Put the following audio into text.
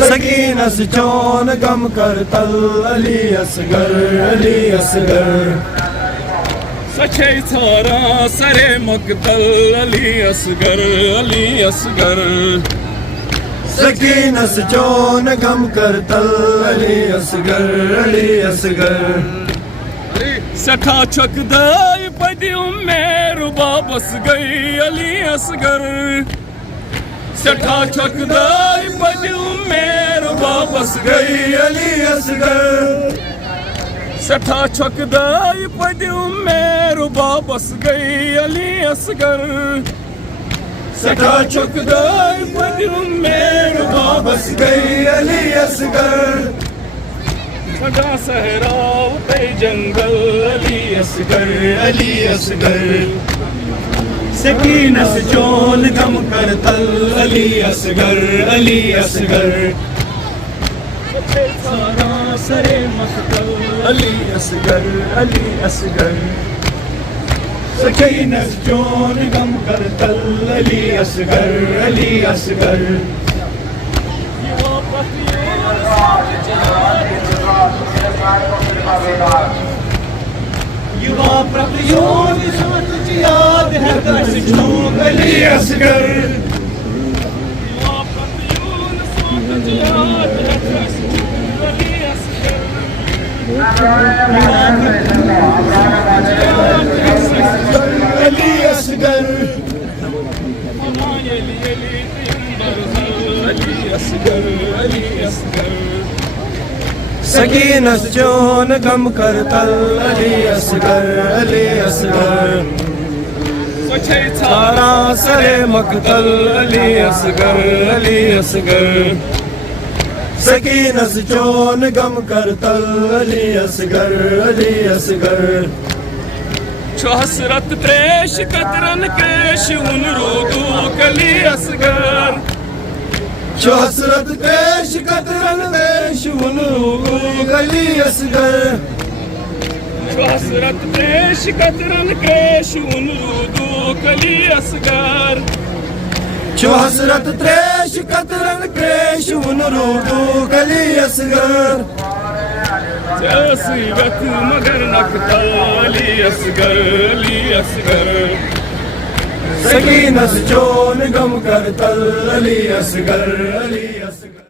सकीनस चोन गम कर तल अली असगर अली असगर सचे थारा सरे मकतल अली असगर अली असगर सकीनस चोन गम कर तल अली असगर अली असगर सठा चकदाई पदी मेरू बाबस गई अली असगर सठा चकदाई पदी मेरू बाबस गई अली असगर सठा चकदाई पदी मेरू बाबस गई अली असगर सठा चकदाई पदी मेरू बाबस गई अली असगर सदा सहराव पे जंगल अली असगर अली असगर सकीनस चोन गम कर तल अली असगर अली असगर सारा सरे मकतल अली असगर अली असगर सकीनस चोन गम कर तल अली असगर अली असगर युवा प्रतियों की याद है दर्श झूम अली असगर अली असगर सकीनस चोन गम कर तल अली असगर अली असगर सारा सरे मकतल अली असगर अली असगर सकीनस चोन गम कर तल अली असगर अली असगर हसरत त्रेश कतरन केश उन रोदू कली असगर हसरत पेश कतरन पेश अली असगर हसरत त्रेश कतरन केश उन रोदू कली असगर हसरत त्रेश कतरन क्रेश उन रूदू कली असगर सीरत मगर नकतल अली असगर अली असगर सकीनस चोन गम कर तल अली असगर अली असगर।